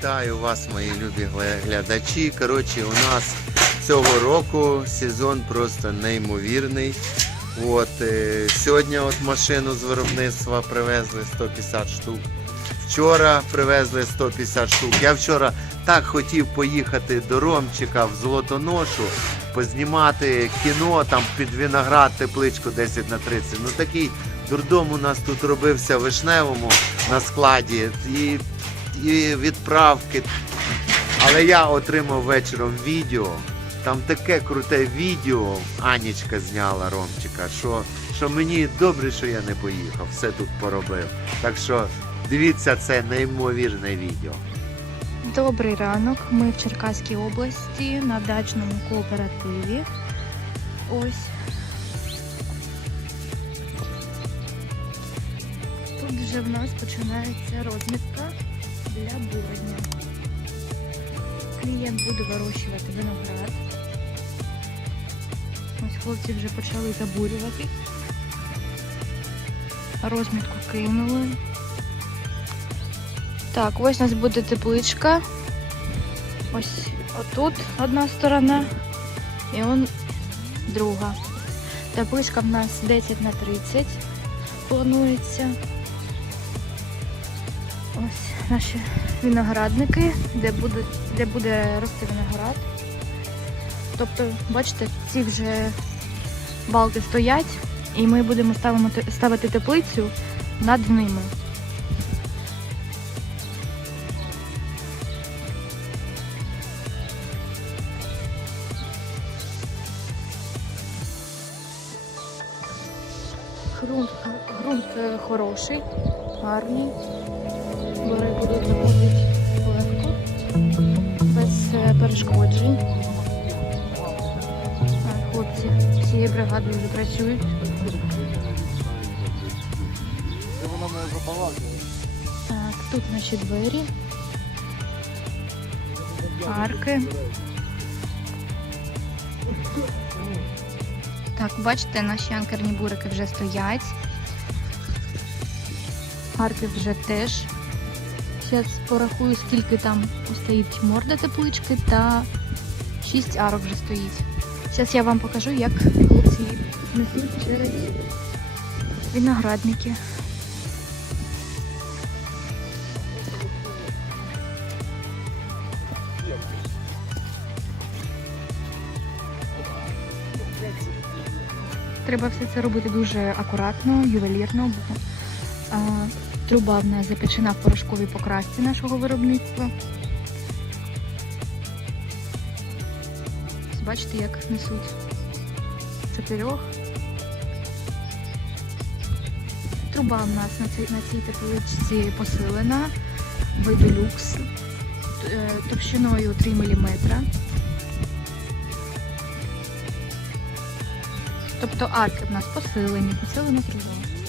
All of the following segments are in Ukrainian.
Вітаю вас, мої любі глядачі. Коротше, у нас цього року сезон просто неймовірний. От, е, сьогодні от машину з виробництва привезли 150 штук. Вчора привезли 150 штук. Я вчора так хотів поїхати до Ромчика в Золотоношу, познімати кіно там під виноград тепличку 10 на 30. Ну такий дурдом у нас тут робився в вишневому на складі. І і відправки. Але я отримав вечором відео. Там таке круте відео Анічка зняла Ромчика, що, що мені добре, що я не поїхав, все тут поробив. Так що дивіться це неймовірне відео. Добрий ранок. Ми в Черкаській області на дачному кооперативі. Ось. Тут вже в нас починається розмітка для бурення. Клієнт буде вирощувати виноград. Ось хлопці вже почали забурювати. Розмітку кинули. Так, ось у нас буде тепличка. Ось отут одна сторона і он друга. Тепличка в нас 10 на 30 планується. Ось наші виноградники, де буде, де буде рости виноград. Тобто, бачите, ці вже балки стоять, і ми будемо ставити теплицю над ними. Грунт, грунт е, хороший, гарний. Бори будуть заходити легко, без е, перешкоджень. Хлопці цієї бригади вже працюють. Так, тут наші двері, арки. Так, бачите, наші анкерні бурики вже стоять. Арки вже теж. Зараз порахую, скільки там стоїть морда теплички та 6 арок вже стоїть. Зараз я вам покажу, як хлопці несуть через виноградники. Треба все це робити дуже акуратно, ювелірно, бо труба в нас запечена в порошковій покрасці нашого виробництва. Бачите, як несуть чотирьох. Труба в нас на цій, на цій тепличці посилена, виду люкс, е, товщиною 3 мм. Тобто арки в нас посилені, посилена труба.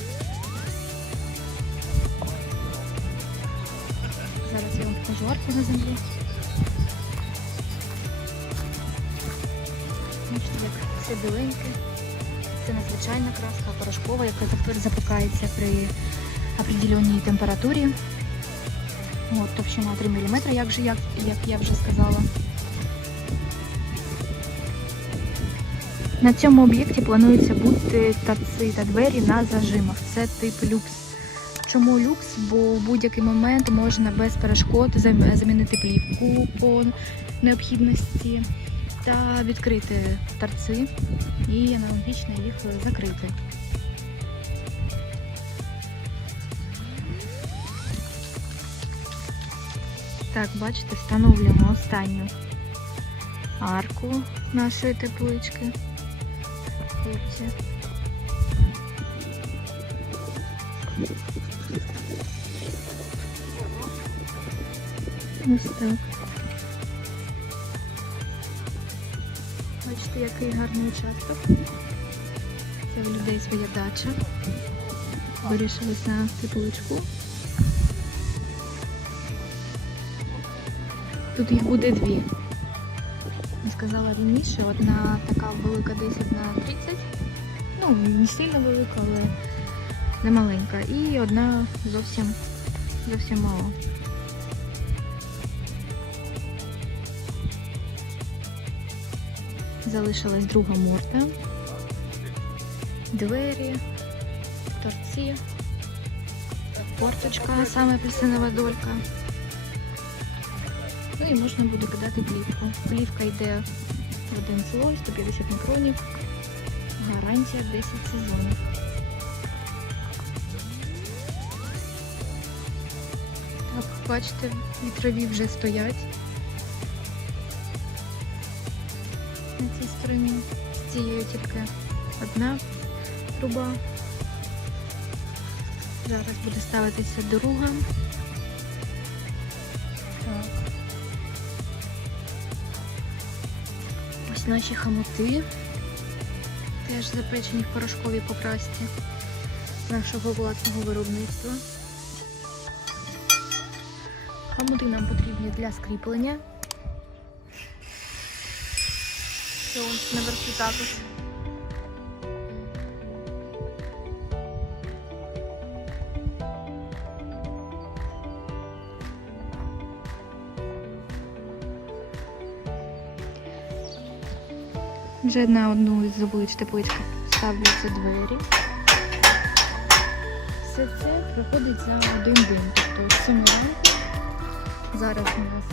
Арку на землі. Бачите, як все біленьке. Це надзвичайна краска порошкова, яка тепер запікається при определеній температурі. От, товщина 3 мм, як, же, як, як я вже сказала. На цьому об'єкті планується бути таці та двері на зажимах. Це тип люкс. Чому люкс? Бо в будь-який момент можна без перешкод замінити плівку по необхідності та відкрити торці і аналогічно їх закрити. Так, бачите, встановлюємо останню арку нашої теплички. Хлопці. Ось так. Бачите, який гарний участок. Це в людей своя дача. Вирішилися на тепличку. Тут їх буде дві. Я сказала раніше, одна така велика 10 на 30. Ну, не сильно велика, але не маленька. І одна зовсім зовсім мала. Залишилась друга морда. Двері, торці, порточка, саме апельсинова долька. Ну і можна буде кидати плівку. Плівка йде в один слой, 150 мікронів. Гарантія 10 сезонів. Так, бачите, вітрові вже стоять. Цій. З тільки одна труба. Зараз буде ставитися друга. Так. Ось наші хамути. Теж запечені в порошковій покрасці нашого власного виробництва. Хамути нам потрібні для скріплення. Це ось наверху також. Вже на одну із облич теплички ставляться двері. Все це проходить за один день. Тобто з 7 ранку. Зараз у нас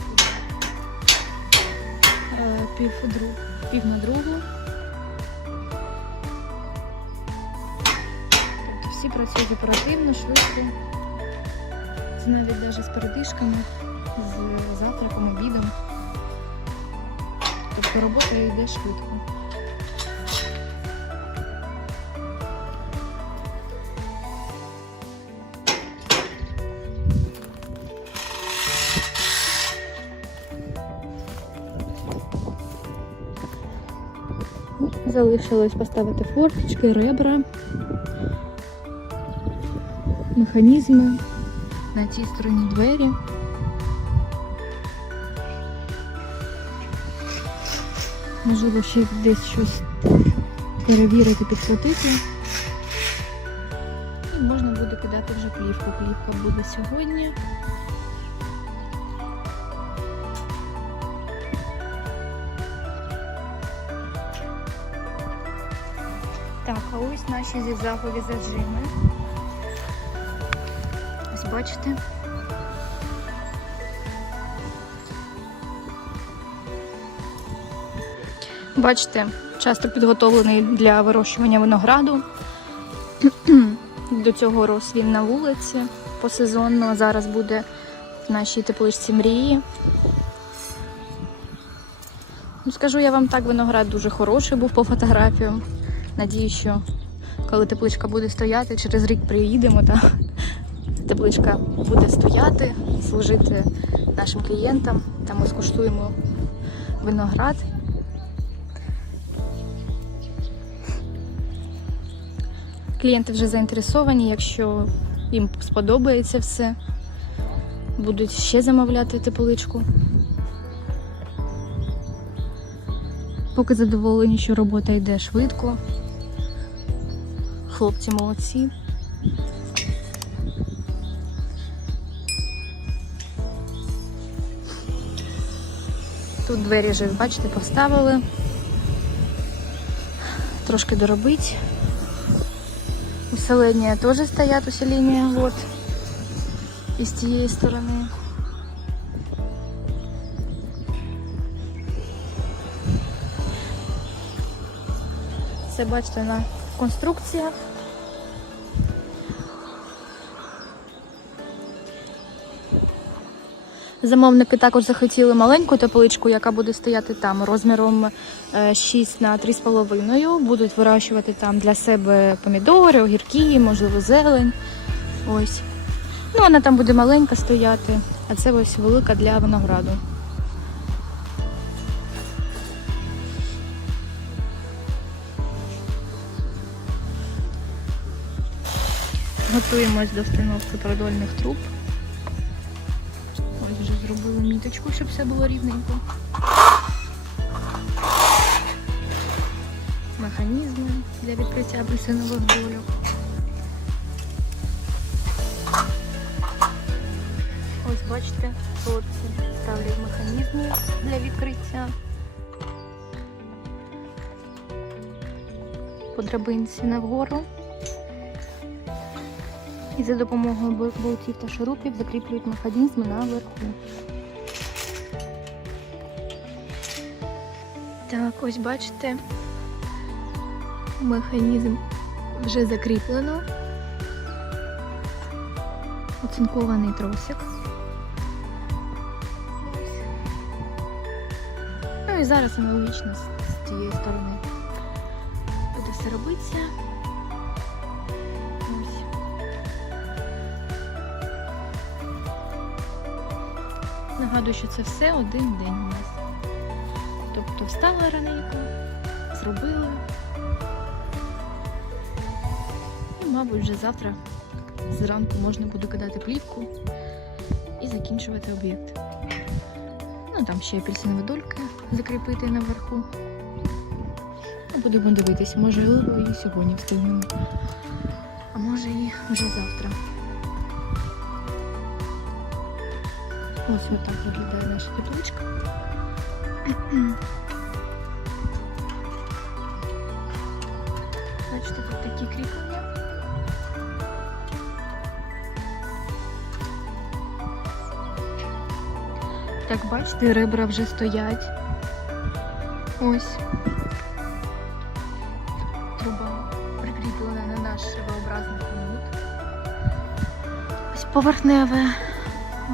е, пів, друг, пів на другу. Тобто всі працюють оперативно, швидко. Це навіть навіть з передишками, з завтраком, обідом. Тобто робота йде швидко. Залишилось поставити форточки, ребра, механізми, на цій стороні двері. Можливо, ще десь щось перевірити, підхватити. І можна буде кидати вже плівку. Плівка буде сьогодні. Так, а ось наші зігзагові зажими. Ось бачите. Бачите, часто підготовлений для вирощування винограду. До цього рос він на вулиці посезонно. Зараз буде в нашій тепличці мрії. Ну, скажу я вам так, виноград дуже хороший був по фотографіям. Надію, що коли тепличка буде стояти, через рік приїдемо та тепличка буде стояти, служити нашим клієнтам. Та ми скуштуємо виноград. Клієнти вже заінтересовані, якщо їм сподобається все, будуть ще замовляти тепличку. Поки задоволені, що робота йде швидко. Хлопці молодці. Тут двері вже, бачите, поставили. Трошки доробить. Усилення теж стоять усилення, вот. І з цієї сторони. Це бачите на конструкціях. Замовники також захотіли маленьку тепличку, яка буде стояти там розміром е, 6 на 3,5. Будуть вирощувати там для себе помідори, огірки, можливо, зелень. Ось. Ну, вона там буде маленька стояти, а це ось велика для винограду. Готуємось до встановки продольних труб. Зробили міточку, щоб все було рівненько. Механізми для відкриття апельсинових дольок. Ось бачите, хлопці ставлять механізми для відкриття. по драбинці нагору. І за допомогою бол- болтів та шурупів закріплюють механізми наверху. Так, ось бачите, механізм вже закріплено. Оцинкований тросик. Ну і зараз аналогічно з, тієї сторони. Буде все робиться. Ось. Нагадую, що це все один день. Тобто встала раненько, зробила. І, мабуть, вже завтра зранку можна буде кидати плівку і закінчувати об'єкт. Ну, там ще апельсинові дольки закріпити наверху. Ну, Будемо дивитися, може і сьогодні встигнемо. А може і вже завтра. Ось отак виглядає наша тепличка. Бачите, тут такі кріплення. Так, бачите, ребра вже стоять. Ось. Труба прикріплена на наш шивообразний хомут. Ось поверхневе.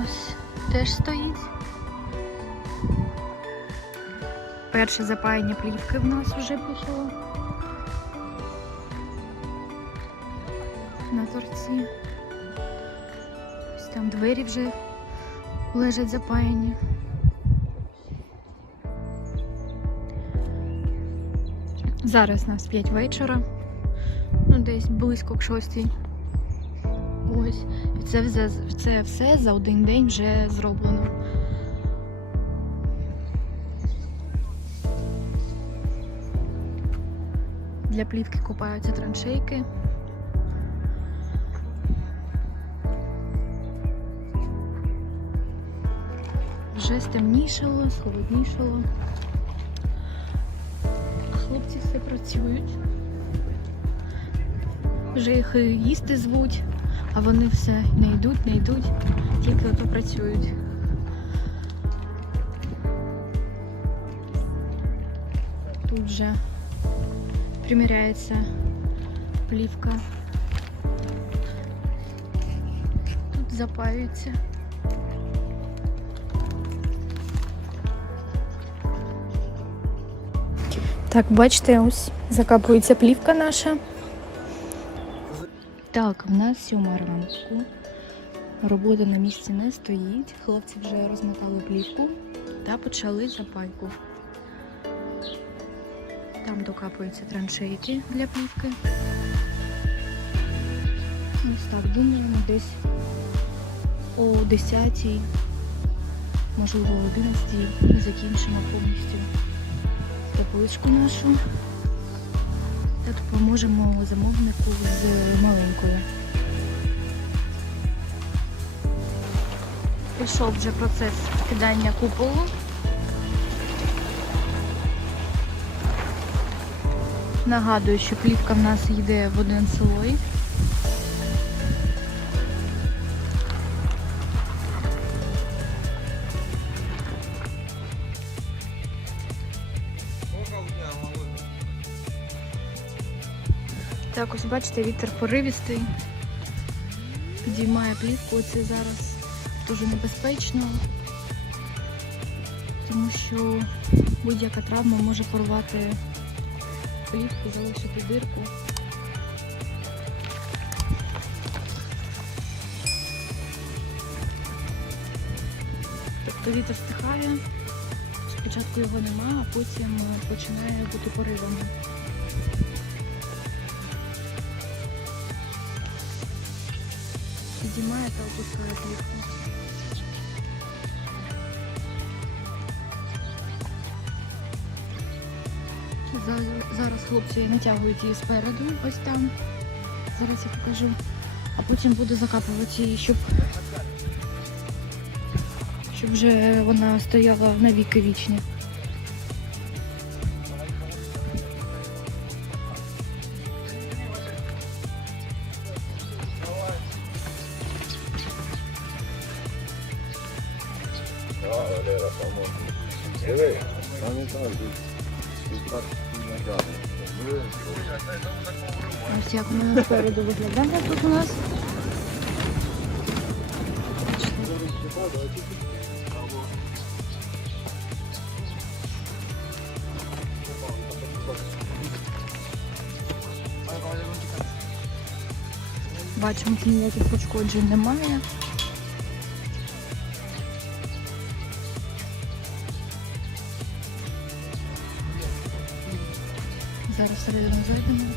Ось теж стоїть. Перше запаяння плівки в нас вже пішло. На торці. Ось там двері вже лежать запаяні. Зараз нас 5 вечора. Ну, десь близько к 6. Ось. І це, це все за один день вже зроблено. Для плівки купаються траншейки. Вже стемнішало, схолоднішало. Хлопці все працюють. Вже їх їсти звуть, а вони все не йдуть, не йдуть, тільки ото працюють. Тут вже приміряється плівка. Тут запаюється. Так, бачите, ось закапується плівка наша. Так, в нас сьома ранку. Робота на місці не стоїть. Хлопці вже розмотали плівку та почали запайку. Там докапуються траншейки для плівки. Ось так, думаємо, десь о 10, можливо, о 11 ми закінчимо повністю тепличку нашу та допоможемо замовнику з маленькою. Пішов вже процес кидання куполу. Нагадую, що плівка в нас йде в один слой. Так, ось бачите, вітер поривістий. Підіймає плівку. Це зараз дуже небезпечно, тому що будь-яка травма може порвати плівку, залишити дирку. Тобто вітер стихає, спочатку його нема, а потім починає бути поривами. Підіймає та опускає плівку. Зараз хлопці натягують її спереду, ось там. Зараз я покажу. А потім буду закапувати її, щоб, щоб вже вона стояла навіки вічні. Спереду виглядає тут у нас. Бачимо, що ніяких пошкоджень немає. Зараз всередину зайдемо.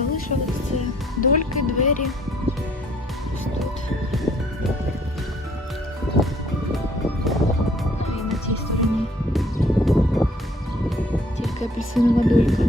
Залишилось, це дольки, двері. Ось тут. І на цій стороні. Тільки апельсинова долька.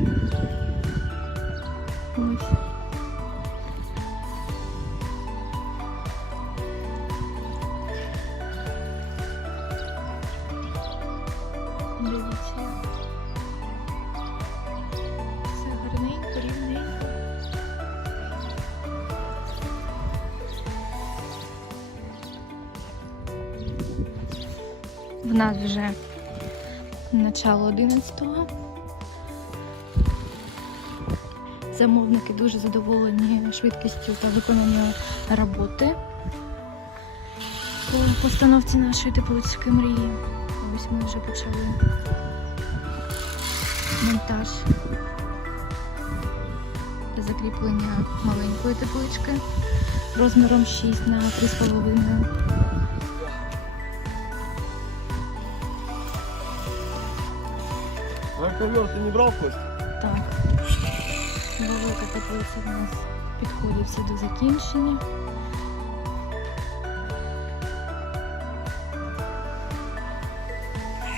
В нас вже начало 11-го. Замовники дуже задоволені швидкістю та виконанням роботи по постановці нашої теплицької мрії. Ось ми вже почали монтаж та закріплення маленької теплички розміром 6 на 3,5. Ковер ты не брал кость? Так. Велика теплиця в нас підходить всі до закінчення.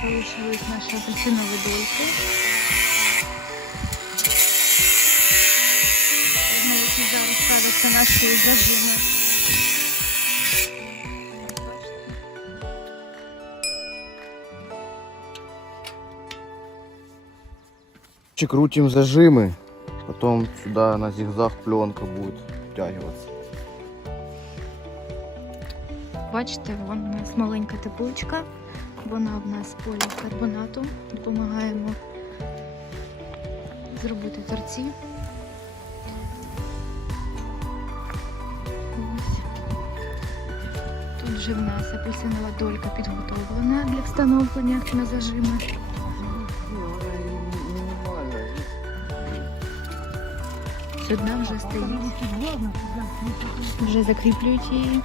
Залишились наші апельсинові дольки. Зараз ставляться наші зажими. Крутим зажимы, потом сюда на зигзаг пленка будет втягиваться. Бачите, вон у нас маленька тепличка. Вона в нас полікарбонату. Допомагаємо зробити торці. Тут вже в нас апельсинова долька підготовлена для встановлення на зажими. Одна вже стоїть. Вже закріплюють її.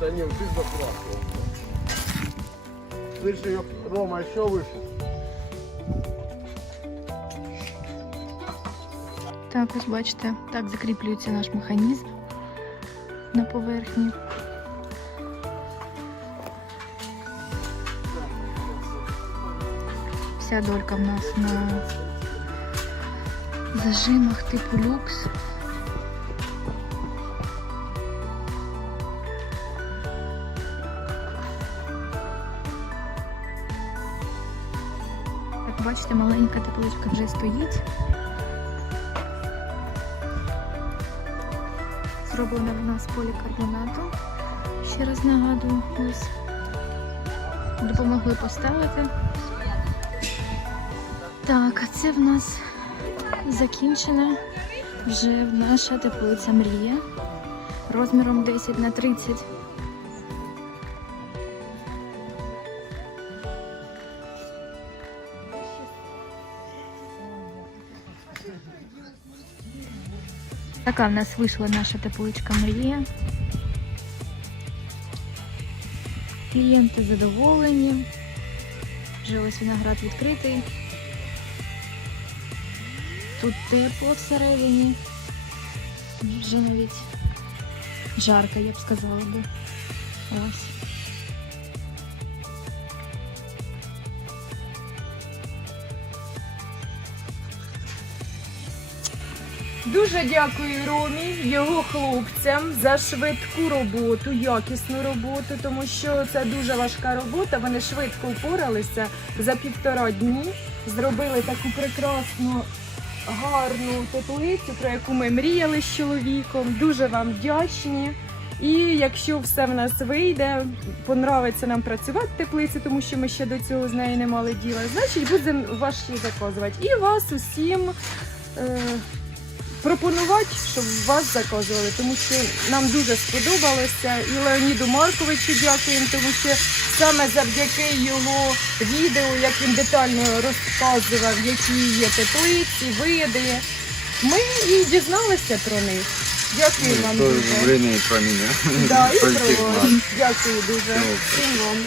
Да не, ты заправку. Слышь, ее Рома еще выше. Так, ось бачите, так закріплюється наш механізм на поверхні. Вся долька в нас на зажимах типу люкс. Бачите, маленька тепличка вже стоїть. Зроблена в нас полікарбонату. Ще раз нагадую, ось допомогли поставити. Так, а це в нас закінчена вже наша теплиця мрія розміром 10 на 30. Така в нас вийшла наша тепличка Мрія. Клієнти задоволені. Вже ось виноград відкритий. Тут тепло всередині. Вже навіть жарко, я б сказала би. Ось. Дуже дякую Ромі, його хлопцям за швидку роботу, якісну роботу, тому що це дуже важка робота. Вони швидко впоралися за півтора дні, зробили таку прекрасну, гарну теплицю, про яку ми мріяли з чоловіком. Дуже вам вдячні. І якщо все в нас вийде, понравиться нам працювати в теплиці, тому що ми ще до цього з нею не мали діла, значить будемо ваші заказувати. І вас усім. Е- пропонувати, щоб вас заказували, тому що нам дуже сподобалося. І Леоніду Марковичу дякуємо, тому що саме завдяки його відео, як він детально розказував, які є теплиці, види, ми і дізналися про них. Дякую вам дуже. время про. Да, і Про про вас. Дякую дуже. Всім вам.